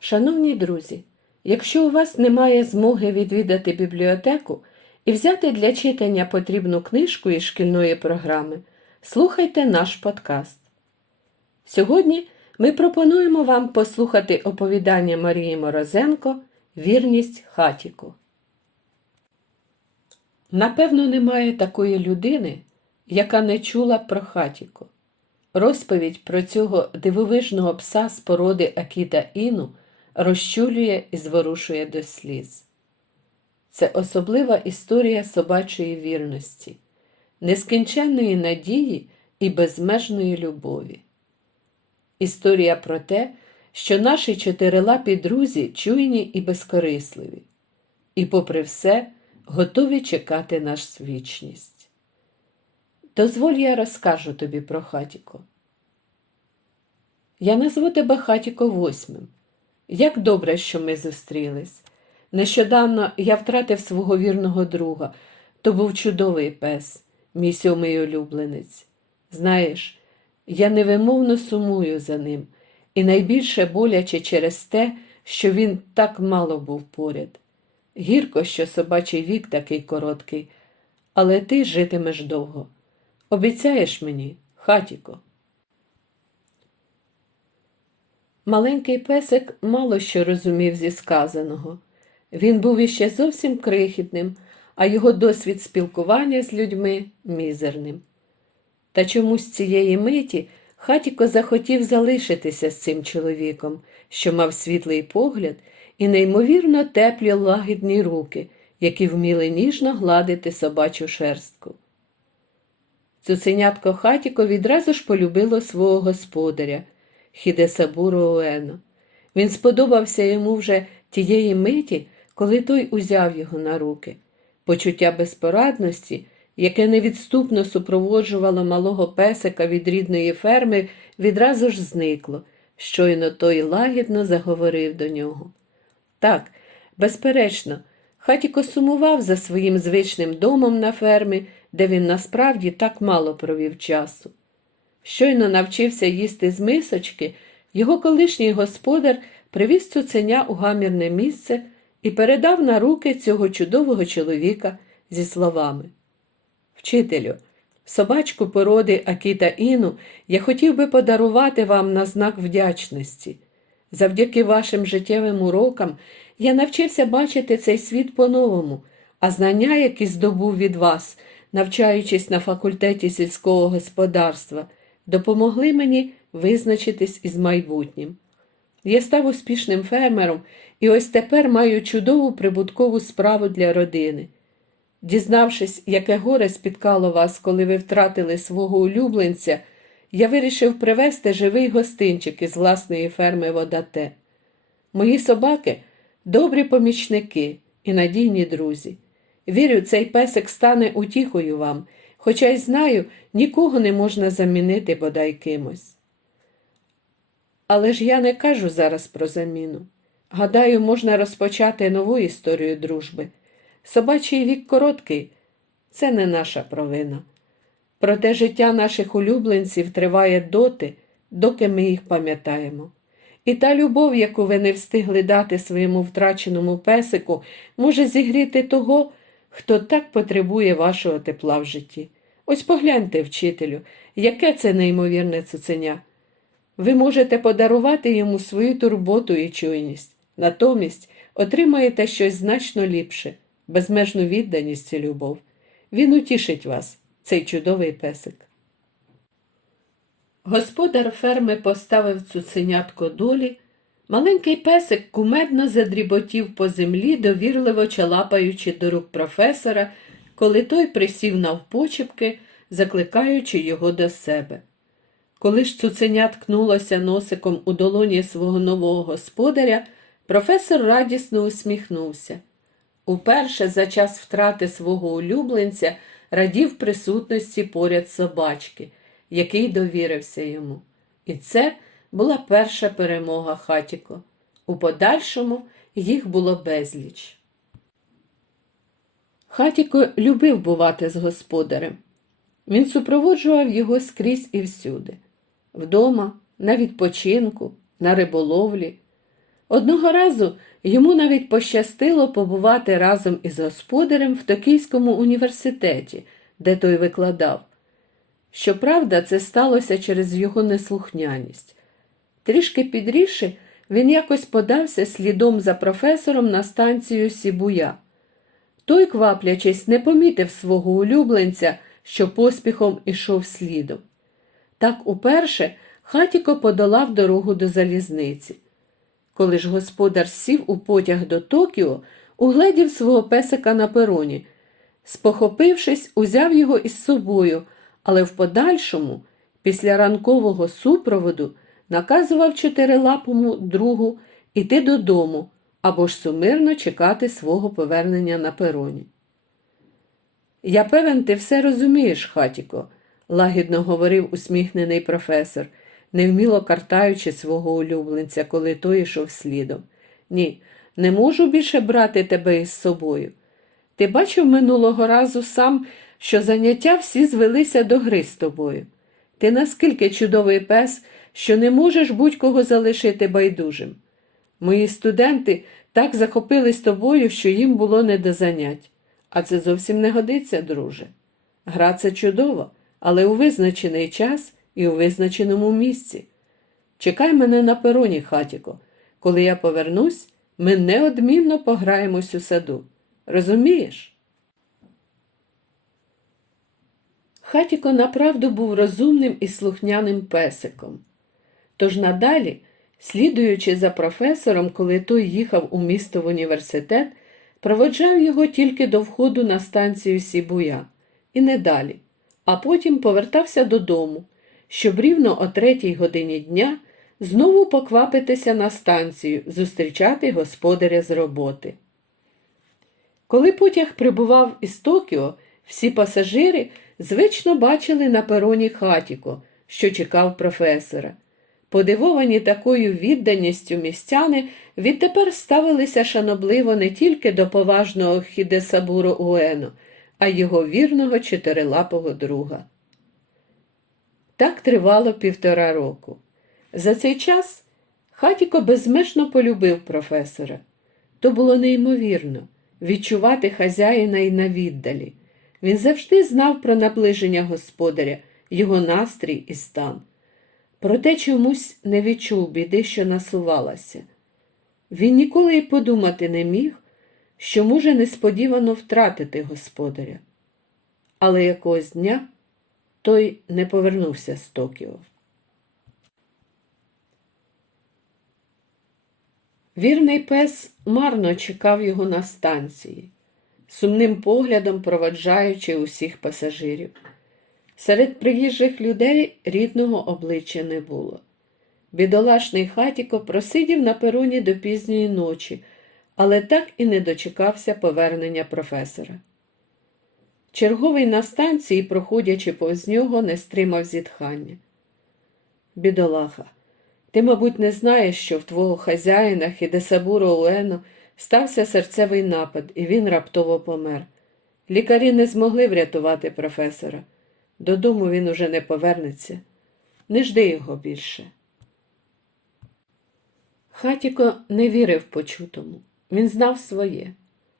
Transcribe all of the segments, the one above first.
Шановні друзі, якщо у вас немає змоги відвідати бібліотеку і взяти для читання потрібну книжку із шкільної програми, слухайте наш подкаст. Сьогодні ми пропонуємо вам послухати оповідання Марії Морозенко Вірність хатіку. Напевно, немає такої людини, яка не чула про хатіку. Розповідь про цього дивовижного пса з породи Акіта Іну розчулює і зворушує до сліз. Це особлива історія собачої вірності, нескінченної надії і безмежної любові. Історія про те, що наші чотирилапі друзі чуйні і безкорисливі, і, попри все, готові чекати наш вічність. Дозволь я розкажу тобі про хатіко. Я назву тебе Хатіко восьмим. Як добре, що ми зустрілись. Нещодавно я втратив свого вірного друга. То був чудовий пес, мій сьомий улюбленець. Знаєш, я невимовно сумую за ним, і найбільше боляче через те, що він так мало був поряд. Гірко, що собачий вік такий короткий, але ти житимеш довго. Обіцяєш мені, хатіко. Маленький песик мало що розумів зі сказаного. Він був іще зовсім крихітним, а його досвід спілкування з людьми мізерним. Та чомусь цієї миті хатіко захотів залишитися з цим чоловіком, що мав світлий погляд і неймовірно теплі лагідні руки, які вміли ніжно гладити собачу шерстку. Цуценятко хатіко відразу ж полюбило свого господаря. Хідесабуру Оено. Він сподобався йому вже тієї миті, коли той узяв його на руки. Почуття безпорадності, яке невідступно супроводжувало малого песика від рідної ферми, відразу ж зникло, щойно той лагідно заговорив до нього. Так, безперечно, хатіко сумував за своїм звичним домом на фермі, де він насправді так мало провів часу. Щойно навчився їсти з мисочки, його колишній господар привіз цуценя у гамірне місце і передав на руки цього чудового чоловіка зі словами Вчителю, собачку породи Акіта Іну я хотів би подарувати вам на знак вдячності. Завдяки вашим життєвим урокам я навчився бачити цей світ по-новому, а знання, які здобув від вас, навчаючись на факультеті сільського господарства, допомогли мені визначитись із майбутнім. Я став успішним фермером і ось тепер маю чудову прибуткову справу для родини. Дізнавшись, яке горе спіткало вас, коли ви втратили свого улюбленця, я вирішив привезти живий гостинчик із власної ферми Водате. Мої собаки добрі помічники і надійні друзі. Вірю, цей песик стане утіхою вам хоча й знаю, нікого не можна замінити бодай кимось. Але ж я не кажу зараз про заміну. Гадаю, можна розпочати нову історію дружби. Собачий вік короткий це не наша провина. Проте життя наших улюбленців триває доти, доки ми їх пам'ятаємо. І та любов, яку ви не встигли дати своєму втраченому песику, може зігріти того, хто так потребує вашого тепла в житті. Ось погляньте, вчителю, яке це неймовірне цуценя. Ви можете подарувати йому свою турботу і чуйність, натомість отримаєте щось значно ліпше, безмежну відданість і любов. Він утішить вас, цей чудовий песик. Господар ферми поставив цуценятко долі. Маленький песик кумедно задріботів по землі, довірливо чалапаючи до рук професора коли той присів навпочепки, закликаючи його до себе. Коли ж цуценя ткнулося носиком у долоні свого нового господаря, професор радісно усміхнувся. Уперше за час втрати свого улюбленця радів присутності поряд собачки, який довірився йому. І це була перша перемога хатіко. У подальшому їх було безліч. Хатіко любив бувати з господарем. Він супроводжував його скрізь і всюди, вдома, на відпочинку, на риболовлі. Одного разу йому навіть пощастило побувати разом із господарем в Токійському університеті, де той викладав. Щоправда, це сталося через його неслухняність. Трішки підрісши, він якось подався слідом за професором на станцію Сібуя. Той, кваплячись, не помітив свого улюбленця, що поспіхом ішов слідом. Так уперше хатіко подолав дорогу до залізниці. Коли ж господар сів у потяг до Токіо, угледів свого песика на пероні. Спохопившись, узяв його із собою, але в подальшому, після ранкового супроводу, наказував чотирилапому другу іти додому або ж сумирно чекати свого повернення на пероні. Я певен, ти все розумієш, хатіко, лагідно говорив усміхнений професор, невміло картаючи свого улюбленця, коли той ішов слідом. Ні, не можу більше брати тебе із собою. Ти бачив минулого разу сам, що заняття всі звелися до гри з тобою. Ти наскільки чудовий пес, що не можеш будь-кого залишити байдужим. Мої студенти так захопились тобою, що їм було не до занять. А це зовсім не годиться, друже. Гра це чудово, але у визначений час і у визначеному місці. Чекай мене на пероні, хатіко. Коли я повернусь, ми неодмінно пограємось у саду. Розумієш? Хатіко направду був розумним і слухняним песиком. Тож надалі, слідуючи за професором, коли той їхав у місто в університет, проводжав його тільки до входу на станцію Сібуя і не далі, а потім повертався додому, щоб рівно о третій годині дня знову поквапитися на станцію, зустрічати господаря з роботи. Коли потяг прибував із Токіо, всі пасажири звично бачили на пероні хатіко, що чекав професора. Подивовані такою відданістю містяни відтепер ставилися шанобливо не тільки до поважного Хідесабуро Уено, а й його вірного чотирилапого друга. Так тривало півтора року. За цей час Хатіко безмежно полюбив професора. То було неймовірно відчувати хазяїна і на віддалі. Він завжди знав про наближення господаря, його настрій і стан. Проте чомусь не відчув біди, що насувалася. Він ніколи й подумати не міг, що може несподівано втратити господаря. Але якогось дня той не повернувся з Токіо. Вірний пес марно чекав його на станції, сумним поглядом проваджаючи усіх пасажирів. Серед приїжджих людей рідного обличчя не було. Бідолашний хатіко просидів на пероні до пізньої ночі, але так і не дочекався повернення професора. Черговий на станції, проходячи повз нього, не стримав зітхання. Бідолаха, ти, мабуть, не знаєш, що в твого хазяїна Хідесабуро Уено стався серцевий напад, і він раптово помер. Лікарі не змогли врятувати професора. Додому він уже не повернеться. Не жди його більше. Хатіко не вірив почутому. Він знав своє.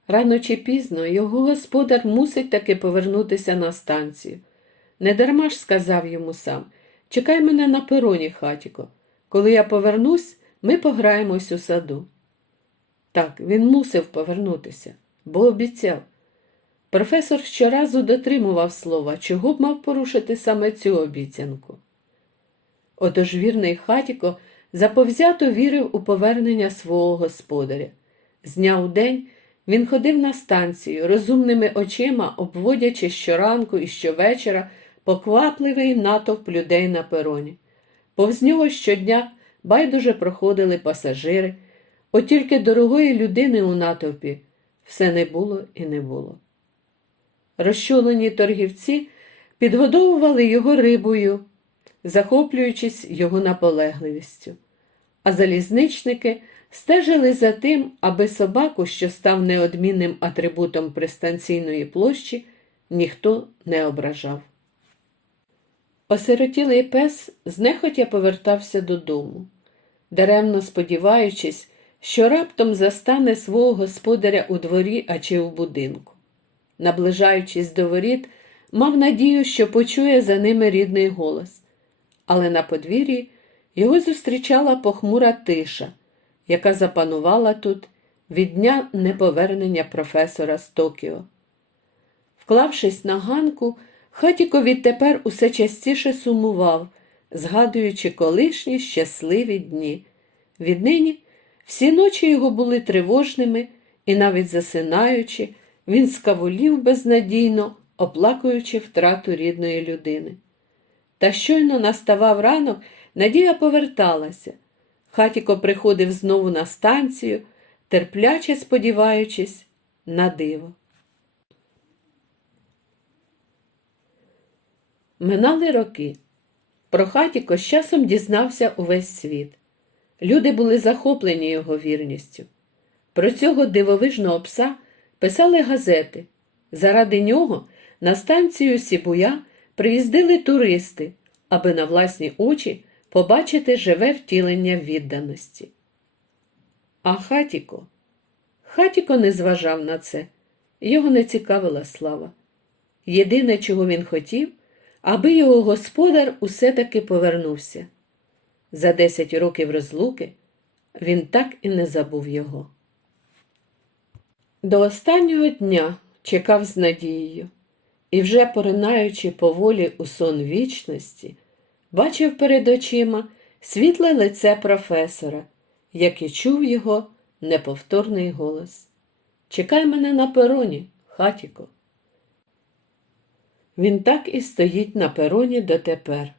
Рано чи пізно його господар мусить таки повернутися на станцію. Недарма ж сказав йому сам чекай мене на пероні, хатіко. Коли я повернусь, ми пограємось у саду. Так, він мусив повернутися, бо обіцяв. Професор щоразу дотримував слова, чого б мав порушити саме цю обіцянку. Отож вірний хатіко заповзято вірив у повернення свого господаря. З дня у день він ходив на станцію, розумними очима обводячи щоранку і щовечора поквапливий натовп людей на пероні. Повз нього щодня байдуже проходили пасажири, от тільки дорогої людини у натовпі все не було і не було. Розчулені торгівці підгодовували його рибою, захоплюючись його наполегливістю, а залізничники стежили за тим, аби собаку, що став неодмінним атрибутом пристанційної площі, ніхто не ображав. Осиротілий пес знехотя повертався додому, даремно сподіваючись, що раптом застане свого господаря у дворі а чи у будинку. Наближаючись до воріт, мав надію, що почує за ними рідний голос, але на подвір'ї його зустрічала похмура тиша, яка запанувала тут від дня неповернення професора з Токіо. Вклавшись на ганку, Хатіко відтепер усе частіше сумував, згадуючи колишні щасливі дні. Віднині всі ночі його були тривожними, і навіть засинаючи, він скавулів безнадійно, оплакуючи втрату рідної людини. Та щойно наставав ранок, Надія поверталася. Хатіко приходив знову на станцію, терпляче сподіваючись на диво. Минали роки. Про Хатіко з часом дізнався увесь світ. Люди були захоплені його вірністю. Про цього дивовижного пса писали газети. Заради нього на станцію Сібуя приїздили туристи, аби на власні очі побачити живе втілення відданості. А Хатіко? Хатіко не зважав на це, його не цікавила слава. Єдине, чого він хотів, аби його господар усе таки повернувся. За десять років розлуки він так і не забув його. До останнього дня чекав з надією і, вже поринаючи поволі у сон вічності, бачив перед очима світле лице професора, як і чув його неповторний голос. Чекай мене на пероні, хатіко. Він так і стоїть на пероні дотепер.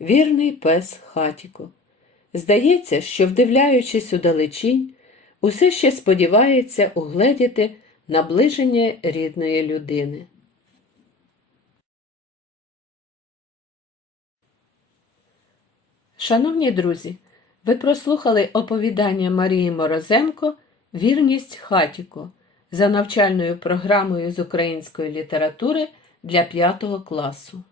Вірний пес хатіко. Здається, що, вдивляючись у далечінь, усе ще сподівається угледіти наближення рідної людини. Шановні друзі, ви прослухали оповідання Марії Морозенко Вірність хатіко за навчальною програмою з української літератури для 5 класу.